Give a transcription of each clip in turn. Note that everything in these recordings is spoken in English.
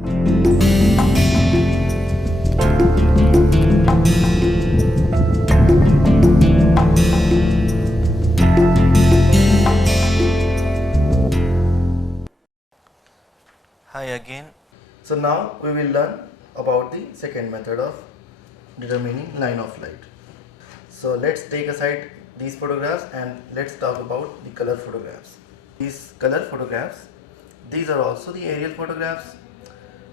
Hi again. So now we will learn about the second method of determining line of flight. So let's take aside these photographs and let's talk about the color photographs. These color photographs, these are also the aerial photographs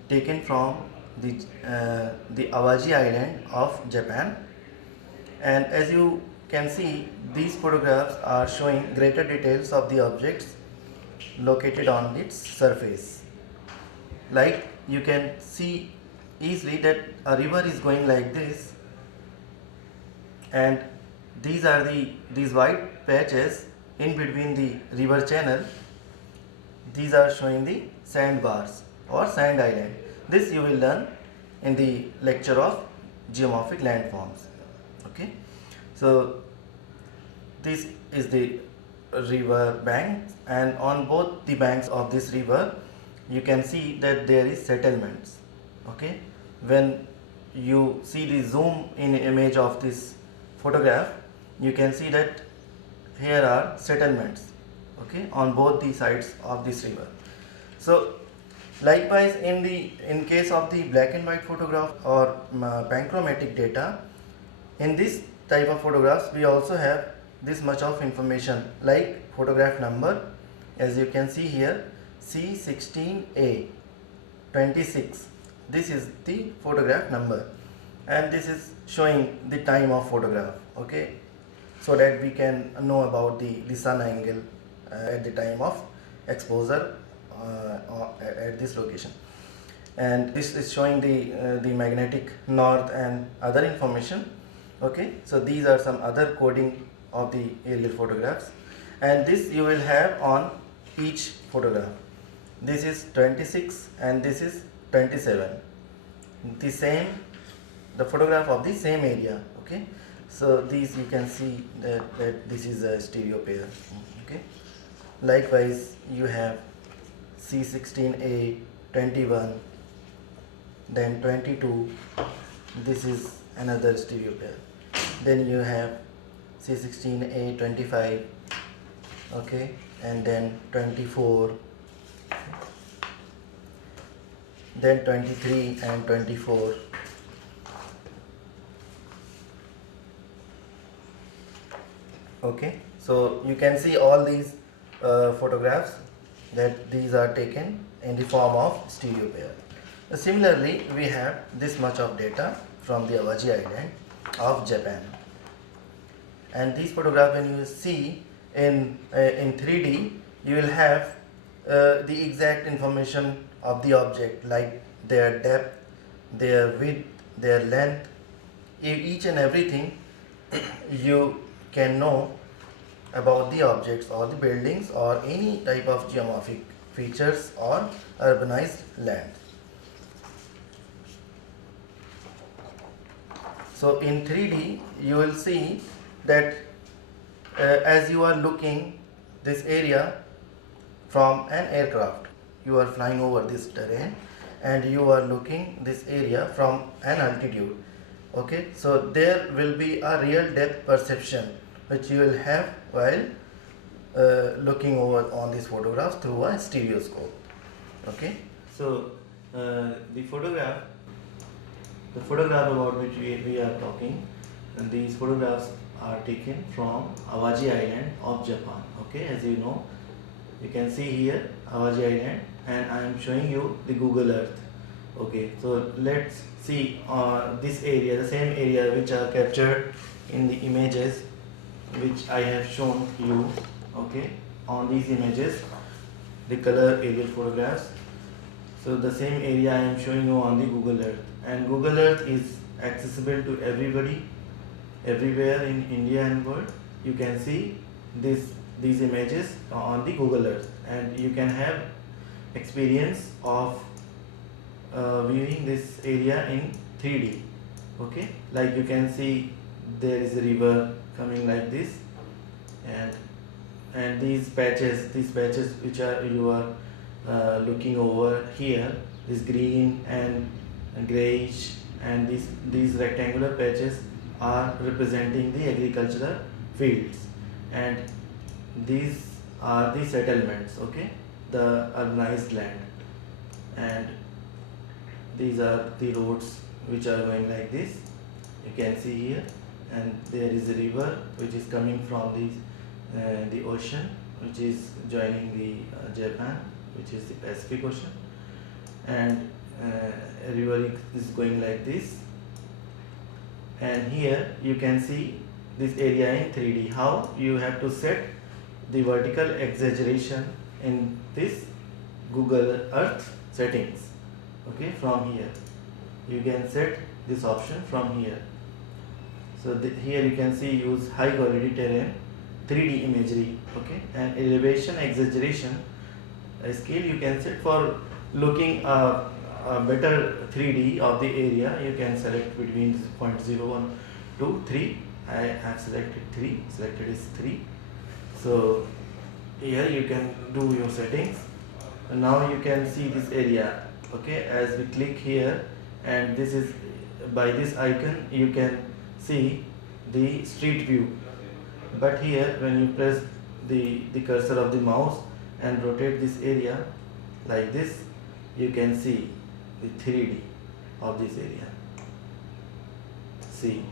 taken from the Awaji Island of Japan. And as you can see, these photographs are showing greater details of the objects located on its surface. Like you can see easily that a river is going like this, and these are these white patches in between the river channel. These are showing the sandbars or sand island. This you will learn in the lecture of geomorphic landforms. Okay, so this is the river bank, and on both the banks of this river you can see that there is settlements. Okay, when you see the zoom in image of this photograph, you can see that here are settlements, okay, on both the sides of this river. So likewise, in case of the black and white photograph or panchromatic data, in this type of photographs we also have this much of information, like photograph number, as you can see here, C16A 26. This is the photograph number, and this is showing the time of photograph, okay, so that we can know about the sun angle at the time of exposure at this location. And this is showing the magnetic north and other information. Okay, so these are some other coding of the aerial photographs, and this you will have on each photograph. This is 26 and this is 27, the photograph of the same area. Okay, so these you can see that this is a stereo pair. Okay, likewise you have C16A 21, then 22, this is another stereo pair. Then you have C16A 25, okay, and then 24, then 23 and 24. Okay, so you can see all these photographs that these are taken in the form of stereo pair. Similarly, we have this much of data from the Awaji Island of Japan, and these photographs, when you see in 3D, you will have the exact information of the object, like their depth, their width, their length, each and everything you can know about the objects or the buildings or any type of geomorphic features or urbanized land. So in 3D you will see that as you are looking this area from an aircraft, you are flying over this terrain and you are looking this area from an altitude. Okay, so there will be a real depth perception which you will have while looking over on these photographs through a stereoscope. Okay, so the photograph about which we are talking, and these photographs are taken from Awaji Island of Japan. Okay, as you know, you can see here Awaji Island, and I am showing you the Google Earth. Okay, so let's see this area, the same area which are captured in the images which I have shown you. Okay, on these images, the color aerial photographs. So the same area I am showing you on the Google Earth, and Google Earth is accessible to everybody, everywhere in India and world. You can see these images on the Google Earth, and you can have experience of viewing this area in 3D. Okay, like you can see there is a river coming like this, and these patches which are you are looking over here, this green and grayish, and these rectangular patches are representing the agricultural fields, and these are the settlements, okay, the urbanized land, and these are the roads which are going like this, you can see here, and there is a river which is coming from the ocean, which is joining the Japan, which is the Pacific Ocean, and a river is going like this, and here you can see this area in 3D, how you have to set the vertical exaggeration in this Google Earth settings, okay, from here you can set this option from here. So here you can see use high quality terrain 3D imagery, okay, and elevation exaggeration scale you can set for looking a better 3D of the area. You can select between 0.01 to 3. I have selected 3, selected is 3. So here you can do your settings, and now you can see this area, okay, as we click here, and this is by this icon you can see the street view, but here when you press the cursor of the mouse and rotate this area like this, you can see the 3D of this area. See,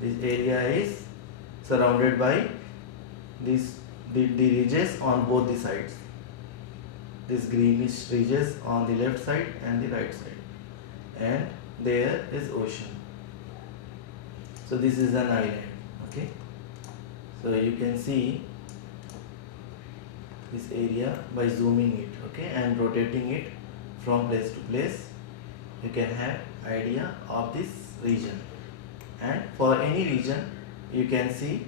this area is surrounded by the ridges on both the sides, this greenish ridges on the left side and the right side, and there is ocean. So this is an island, okay. So you can see this area by zooming it, okay, and rotating it from place to place. You can have idea of this region, and for any region you can see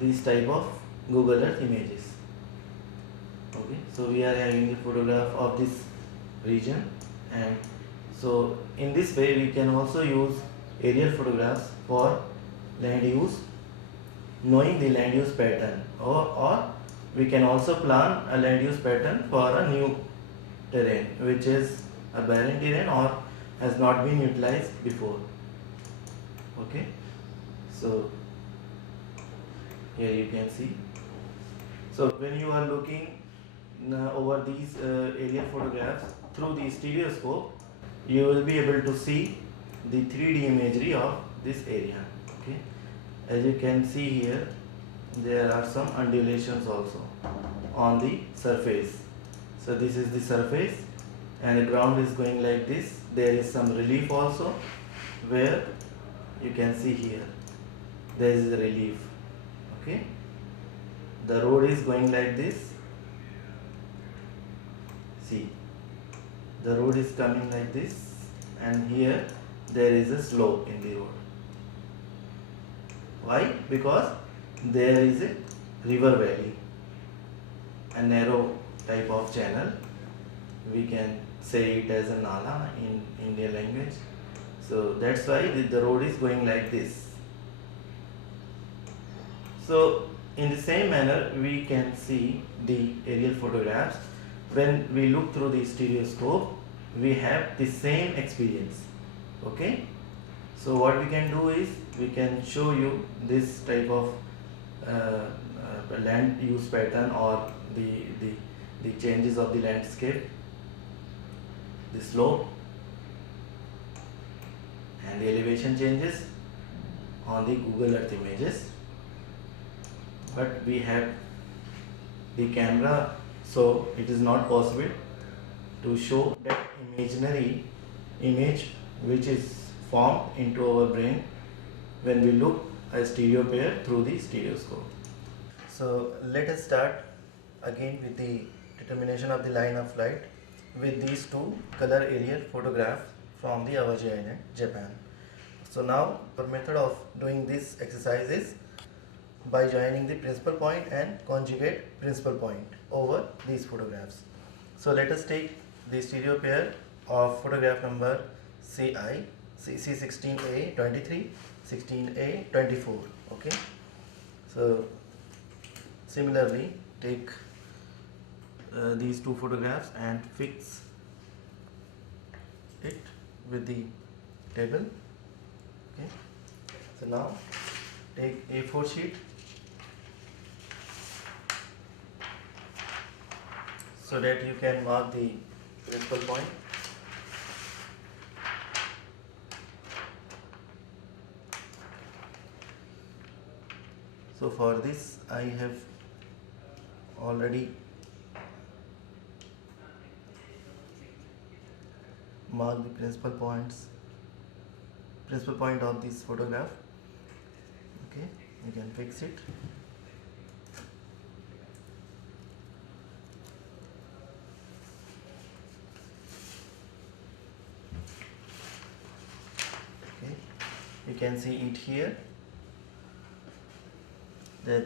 these type of Google Earth images, okay. So we are having the photograph of this region, and so in this way we can also use aerial photographs for land use, knowing the land use pattern, or we can also plan a land use pattern for a new terrain which is a barren terrain or has not been utilized before, okay. So here you can see, so when you are looking over these aerial photographs through the stereoscope, you will be able to see the 3D imagery of this area, okay. As you can see here, there are some undulations also on the surface. So this is the surface, and the ground is going like this. There is some relief also, where you can see here there is a relief, okay. The road is going like this. See, the road is coming like this, and here there is a slope in the road. Why? Because there is a river valley, a narrow type of channel. We can say it as a nala in Indian language. So that's why the road is going like this. So in the same manner we can see the aerial photographs. When we look through the stereoscope, we have the same experience, okay. So what we can do is we can show you this type of land use pattern, or the changes of the landscape, the slope and the elevation changes on the Google Earth images. But we have the camera, so it is not possible to show that imaginary image which is formed into our brain when we look a stereo pair through the stereoscope. So let us start again with the determination of the line of flight with these two color aerial photographs from the Awaji Island, Japan. So now our method of doing this exercise is by joining the principal point and conjugate principal point over these photographs. So let us take the stereo pair of photograph number C16A23, 16A24, okay. So similarly take these two photographs and fix it with the table. Okay, so now take A4 sheet, so that you can mark the principal point. So for this I have already marked the principal point of this photograph. Okay, you can fix it. Okay, you can see it here, that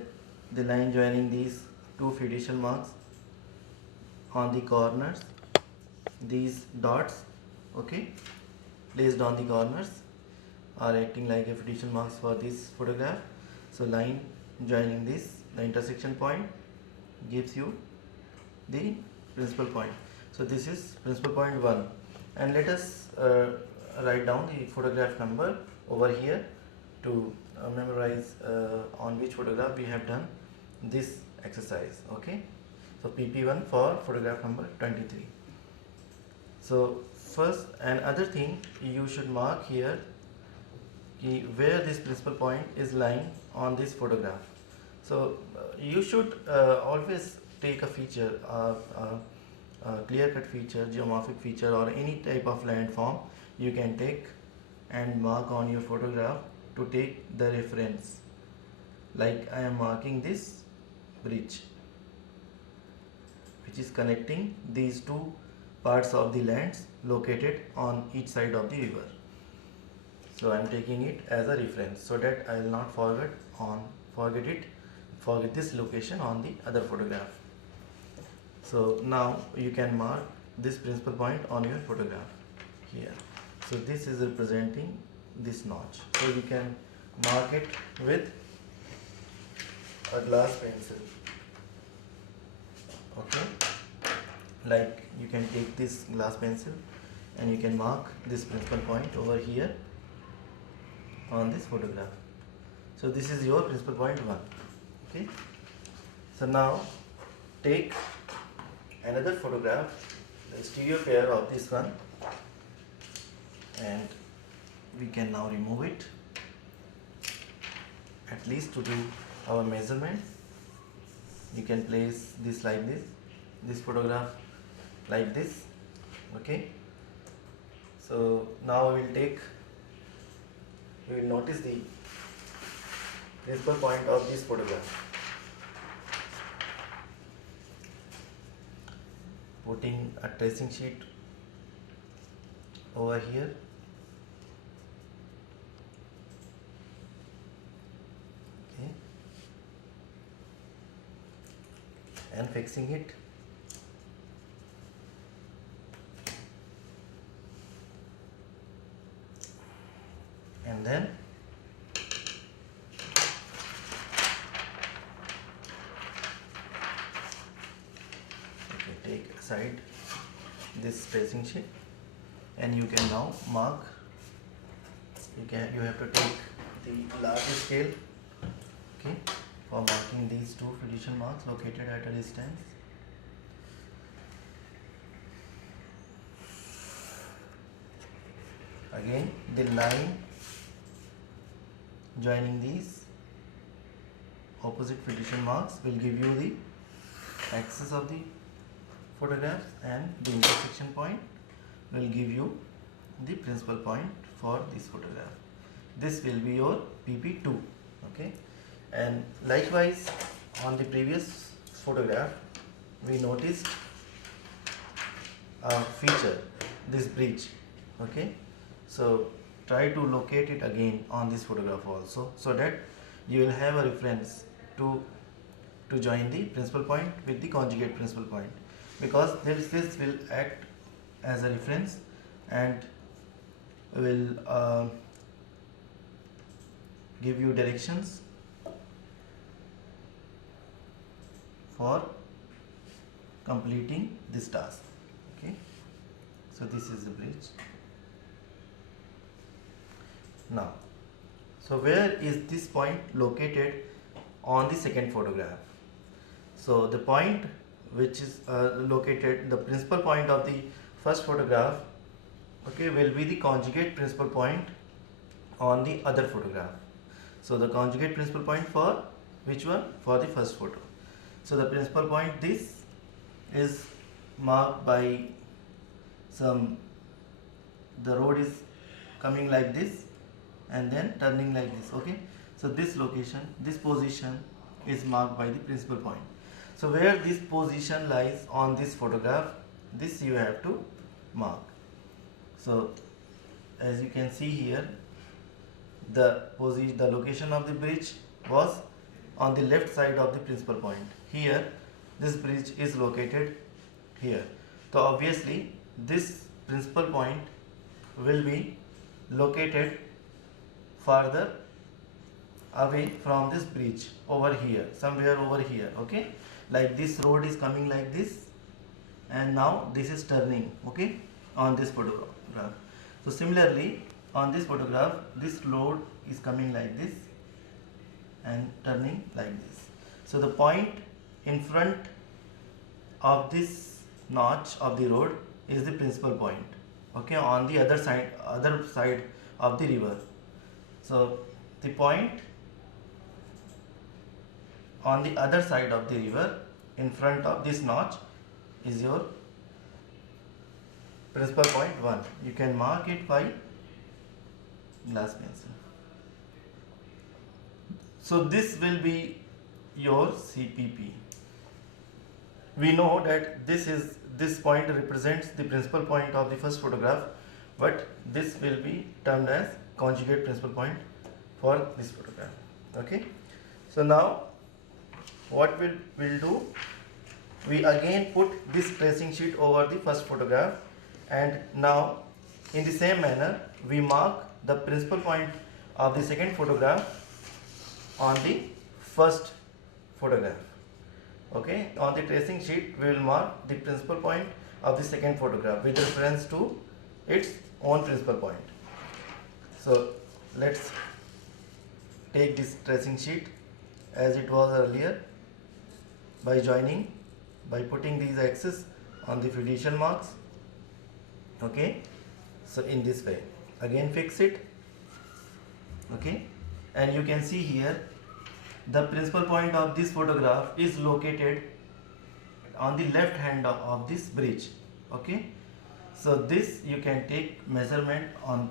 the line joining these two fiducial marks on the corners, these dots, okay, placed on the corners, are acting like a fiducial marks for this photograph. So line joining this, the intersection point, gives you the principal point. So this is principal point 1, and let us write down the photograph number over here to memorize on which photograph we have done this exercise. Okay, so PP1 for photograph number 23. So first, another thing you should mark here where this principal point is lying on this photograph. So you should always take a feature, clear-cut feature, geomorphic feature, or any type of landform you can take and mark on your photograph to take the reference. Like I am marking this bridge, which is connecting these two parts of the lands located on each side of the river. So I am taking it as a reference so that I will not forget this location on the other photograph. So now you can mark this principal point on your photograph here. So this is representing this notch. So you can mark it with a glass pencil. Okay, like you can take this glass pencil and you can mark this principal point over here on this photograph. So this is your principal point 1. Okay, so now take another photograph, the stereo pair of this one, and we can now remove it, at least to do our measurement. You can place this like this photograph like this. Okay, so now we will notice the principal point of this photograph. Putting a tracing sheet over here, okay, and fixing it. And then take aside this tracing sheet, and you can now mark. You have to take the larger scale, okay, for marking these two fiducial marks located at a distance. Again, the line joining these opposite fiducial marks will give you the axis of the photograph, and the intersection point will give you the principal point for this photograph. This will be your PP2. Okay, and likewise on the previous photograph we noticed a feature, this bridge. Okay, so try to locate it again on this photograph also, so that you will have a reference to join the principal point with the conjugate principal point, because this will act as a reference and will give you directions completing this task. Okay, so this is the bridge. Now, so where is this point located on the second photograph? So the point which is located, the principal point of the first photograph, okay, will be the conjugate principal point on the other photograph. So the conjugate principal point for which one? For the first photo. So the principal point, this is marked by some, the road is coming like this and then turning like this. Okay, so this location, this position is marked by the principal point. So where this position lies on this photograph, this you have to mark. So as you can see here, the location of the bridge was on the left side of the principal point. Here this bridge is located here. So obviously this principal point will be located farther away from this bridge, over here, somewhere over here. Okay, like this road is coming like this and now this is turning, okay, on this photograph. So similarly on this photograph, this road is coming like this and turning like this. So the point in front of this notch of the road is the principal point, okay, on the other side of the river. So the point on the other side of the river in front of this notch is your principal point 1. You can mark it by glass pencil. So this will be your CPP. We know that this point represents the principal point of the first photograph, but this will be termed as conjugate principal point for this photograph. Okay, so now what we'll do, we again put this tracing sheet over the first photograph, and now in the same manner we mark the principal point of the second photograph on the first photograph. Okay, on the tracing sheet we will mark the principal point of the second photograph with reference to its own principal point. So let's take this tracing sheet as it was earlier by putting these axes on the fiducial marks. Okay, so in this way, again fix it. Okay, and you can see here the principal point of this photograph is located on the left hand of this bridge. Okay, so this you can take measurement on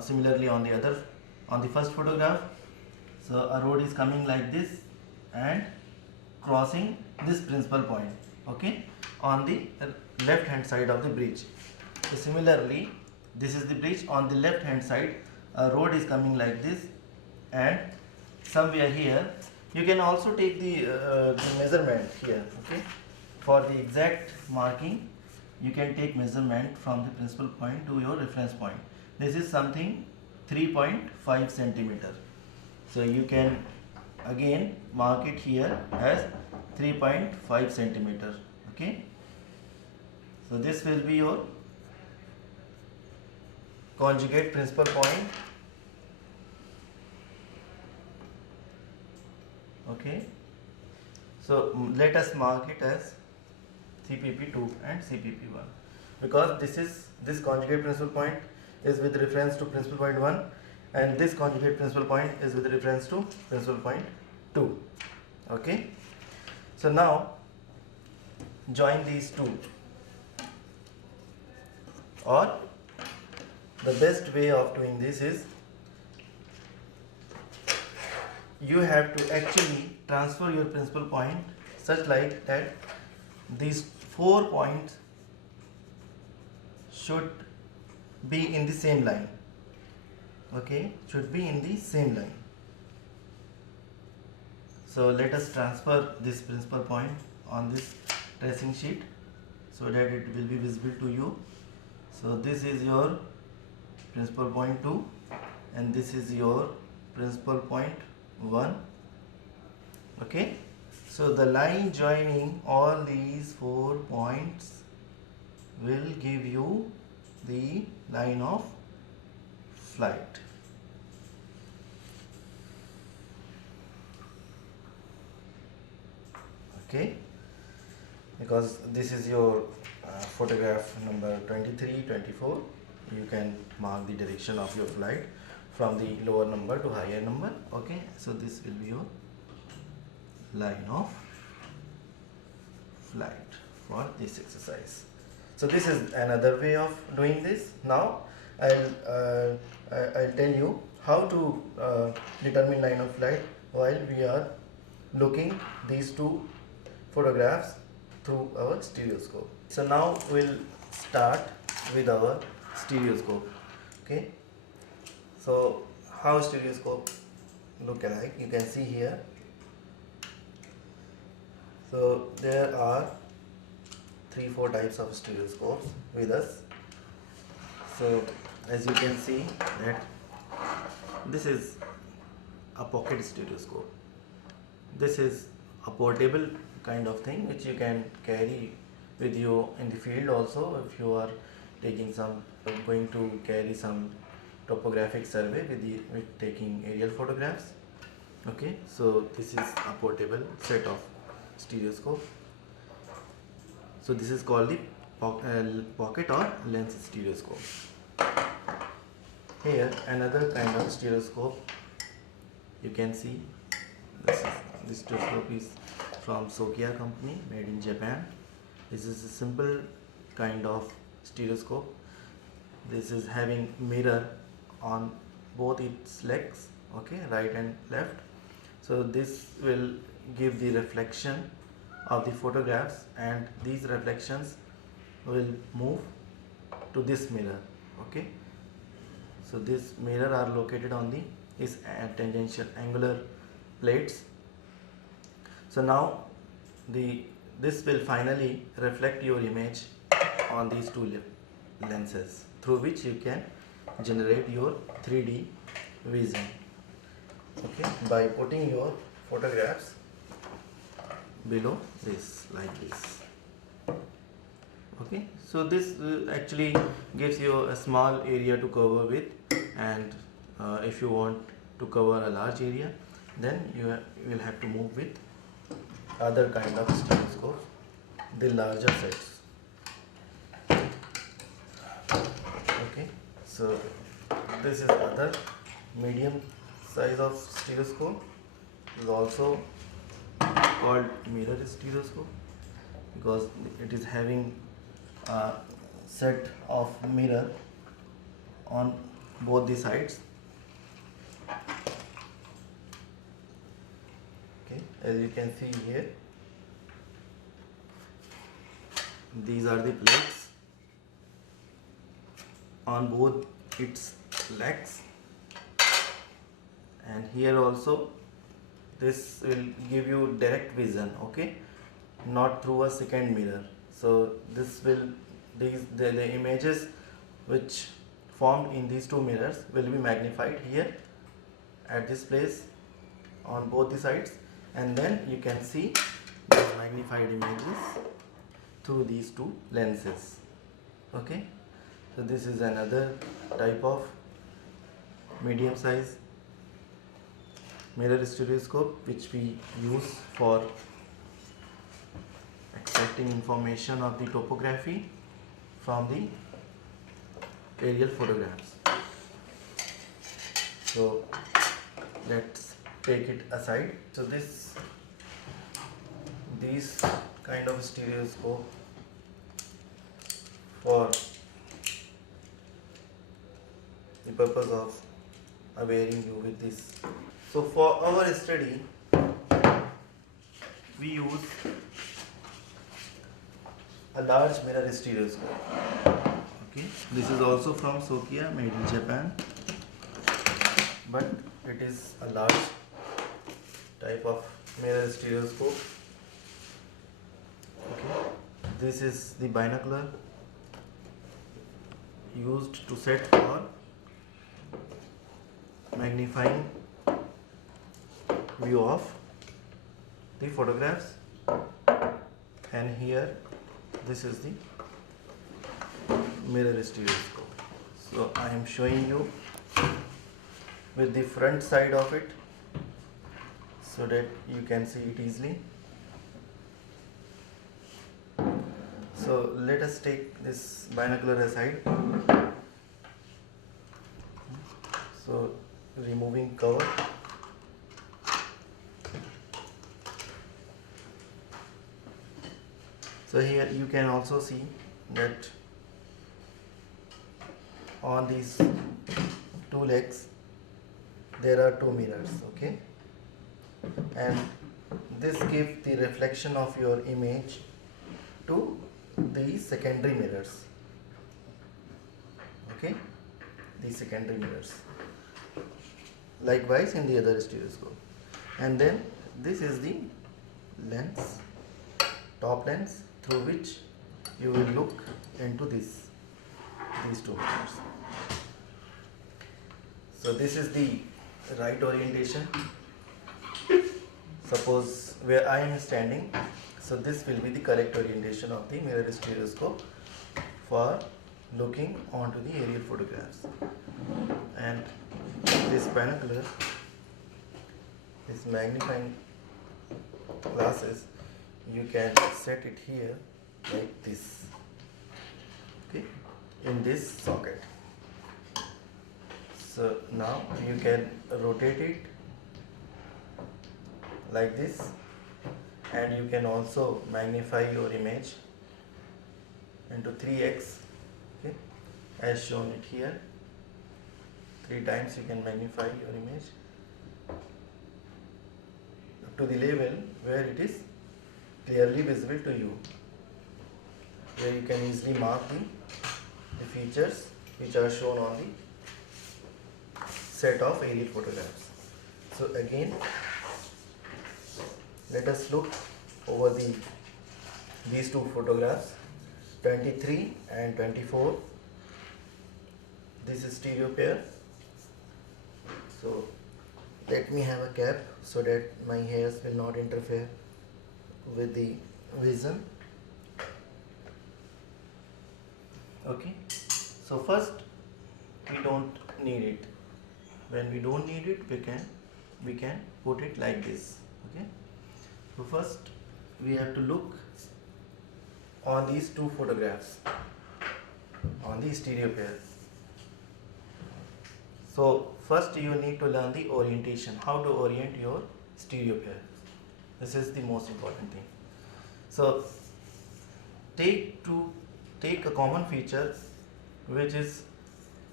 similarly on the first photograph. So a road is coming like this and crossing this principal point, okay, on the left hand side of the bridge. So similarly, this is the bridge. On the left hand side, a road is coming like this, and somewhere here you can also take the measurement here. Okay, for the exact marking you can take measurement from the principal point to your reference point. This is something 3.5 centimeter. So you can again mark it here as 3.5 centimeter. Okay, so this will be your conjugate principal point. Okay, so let us mark it as CPP2 and CPP1, because this conjugate principal point is with reference to principal point 1, and this conjugate principal point is with reference to principal point 2. Okay, so now join these two, or the best way of doing this is you have to actually transfer your principal point such like that these 4 points should be in the same line. Okay, should be in the same line. So let us transfer this principal point on this tracing sheet so that it will be visible to you. So this is your principal point 2 and this is your principal point 1. Okay, So the line joining all these 4 points will give you the line of flight. Okay, because this is your photograph number 23, 24, you can mark the direction of your flight from the lower number to higher number. Okay, so this will be your line of flight for this exercise. So this is another way of doing this. Now I'll tell you how to determine line of flight while we are looking these two photographs through our stereoscope. So now we'll start with our stereoscope. Okay, so how stereoscope look like, you can see here. So there are 3-4 types of stereoscopes with us. So as you can see that this is a pocket stereoscope. This is a portable kind of thing which you can carry with you in the field also, if you are taking going to carry some topographic survey with taking aerial photographs. Okay, so this is a portable set of stereoscope. So this is called the pocket or lens stereoscope. Here another kind of stereoscope, you can see this stereoscope is from Sokia company, made in Japan. This is a simple kind of stereoscope. This is having mirror on both its legs, okay, right and left. So this will give the reflection of the photographs, and these reflections will move to this mirror. Okay, so this mirror are located on these tangential angular plates. So now this will finally reflect your image on these two lenses, through which you can generate your 3D vision. Okay, by putting your photographs below this, like this. Okay, so this actually gives you a small area to cover with, and if you want to cover a large area, then you will have to move with other kind of stereoscopes, the larger sets. Okay, so this is other medium size of stereoscope. It is also called mirror stereoscope because it is having a set of mirror on both the sides. Okay, as you can see here, these are the plates on both its legs, and here also this will give you direct vision, okay, not through a second mirror. So this will the images which formed in these two mirrors will be magnified here at this place on both the sides, and then you can see the magnified images through these two lenses. Okay, so this is another type of medium size mirror stereoscope which we use for extracting information of the topography from the aerial photographs. So let's take it aside. So these kind of stereoscope for the purpose of awareing you with this. So for our study we use a large mirror stereoscope. Okay, this is also from Sokia, made in Japan, but it is a large type of mirror stereoscope. Okay, this is the binocular used to set for magnifying view of the photographs, and here this is the mirror stereoscope. So I am showing you with the front side of it so that you can see it easily. So let us take this binocular aside. So removing cover. So here you can also see that on these two legs there are two mirrors, okay, and this gives the reflection of your image to the secondary mirrors, okay, the secondary mirrors. Likewise in the other stereoscope. And then this is the lens, top lens, through which you will look into these two mirrors. So this is the right orientation. Suppose where I am standing, so this will be the correct orientation of the mirror stereoscope for looking onto the aerial photographs. And this binocular, this magnifying glasses, you can set it here like this, okay, in this socket. So now you can rotate it like this, and you can also magnify your image into 3x, okay, as shown it here. 3 times you can magnify your image up to the level where it is clearly visible to you, where you can easily mark the features which are shown on the set of aerial photographs. So again, let us look over these two photographs, 23 and 24. This is stereo pair. So let me have a cap so that my hairs will not interfere with the vision. Okay, so first we don't need it. When we don't need it, we can put it like this. Okay, so first we have to look on these two photographs on the stereo pair. So first you need to learn the orientation, how to orient your stereo pair. This is the most important thing. So take a common feature which is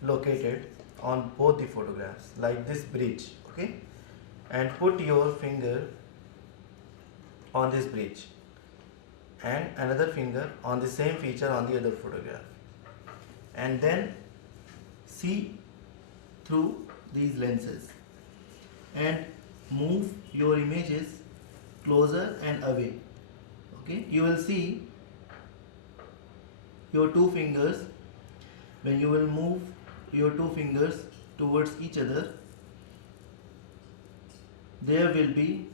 located on both the photographs, like this bridge, okay, and put your finger on this bridge and another finger on the same feature on the other photograph, and then see through these lenses and move your images closer and away. Okay, you will see your two fingers. When you will move your two fingers towards each other, there will be,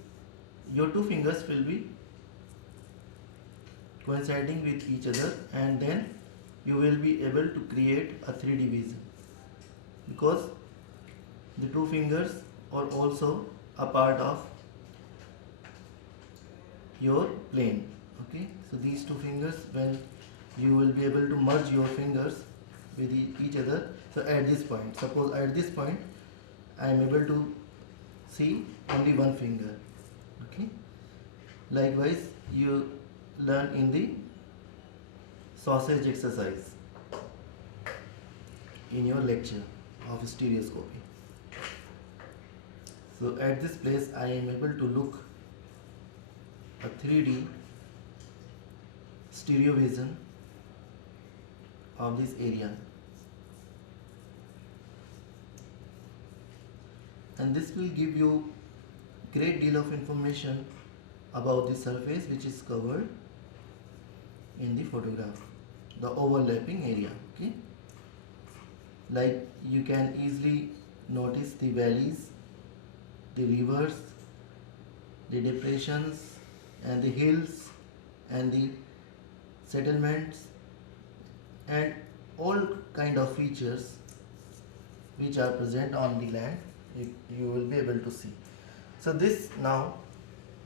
your two fingers will be coinciding with each other, and then you will be able to create a 3D vision, because the two fingers are also a part of your plane. Okay, so these two fingers, when you will be able to merge your fingers with each other. So at this point, suppose at this point I am able to see only one finger. Okay, likewise you learn in the sausage exercise in your lecture of stereoscopy. So at this place I am able to look a 3D stereo vision of this area, and this will give you great deal of information about the surface which is covered in the photograph, the overlapping area. Okay, like you can easily notice the valleys, the rivers, the depressions, and the hills and the settlements and all kind of features which are present on the land, you will be able to see. So this, now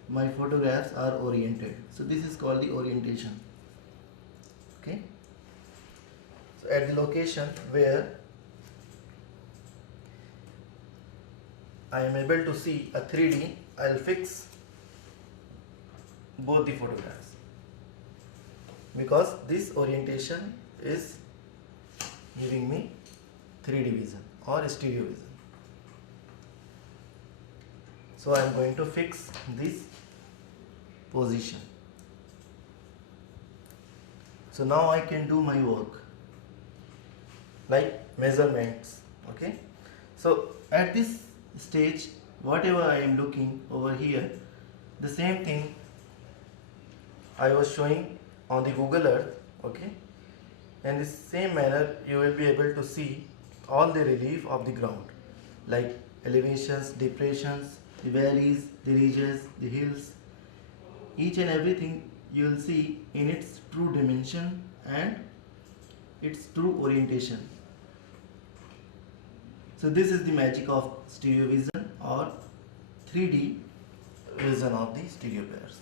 my photographs are oriented, so this is called the orientation. Okay, so at the location where I am able to see a 3D, I'll fix both the photographs, because this orientation is giving me 3D vision or stereo vision. So I am going to fix this position. So now I can do my work like measurements. Okay, so at this stage, whatever I am looking over here, the same thing I was showing on the Google Earth. Okay, in the same manner you will be able to see all the relief of the ground, like elevations, depressions, the valleys, the ridges, the hills, each and everything you will see in its true dimension and its true orientation. So this is the magic of stereo vision or 3D vision of the stereo pairs.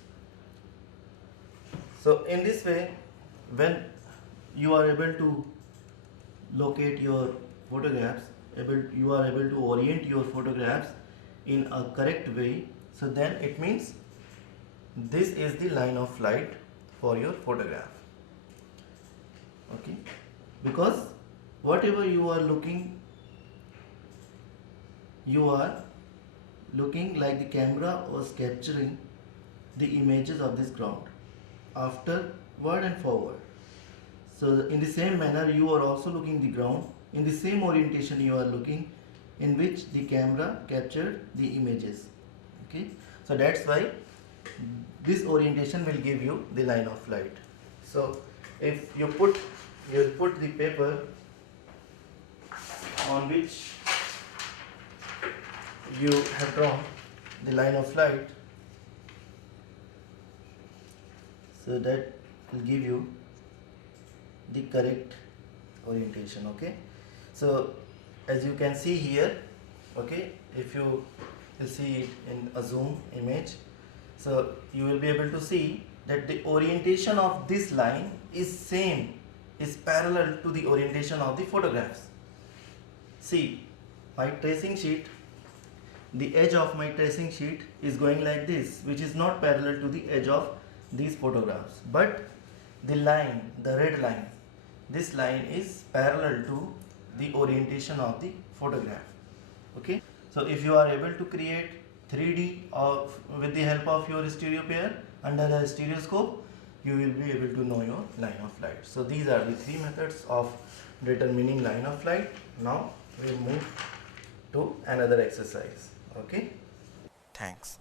So in this way, when you are able to locate your photographs, you are able to orient your photographs in a correct way, so then it means this is the line of flight for your photograph. Okay, because whatever you are looking like the camera was capturing the images of this ground afterward and forward. So in the same manner you are also looking the ground in the same orientation you are looking, in which the camera captured the images. Okay, so that's why this orientation will give you the line of flight. So if you will put the paper on which you have drawn the line of flight, so that will give you the correct orientation. Okay, so as you can see here, okay, if you will see it in a zoom image, so you will be able to see that the orientation of this line is parallel to the orientation of the photographs. See, my tracing sheet, the edge of my tracing sheet is going like this, which is not parallel to the edge of these photographs, but the line, the red line, this line is parallel to the orientation of the photograph. Okay, so if you are able to create 3D with the help of your stereo pair under a stereoscope, you will be able to know your line of flight. So these are the three methods of determining line of flight. Now we move to another exercise. Okay, thanks.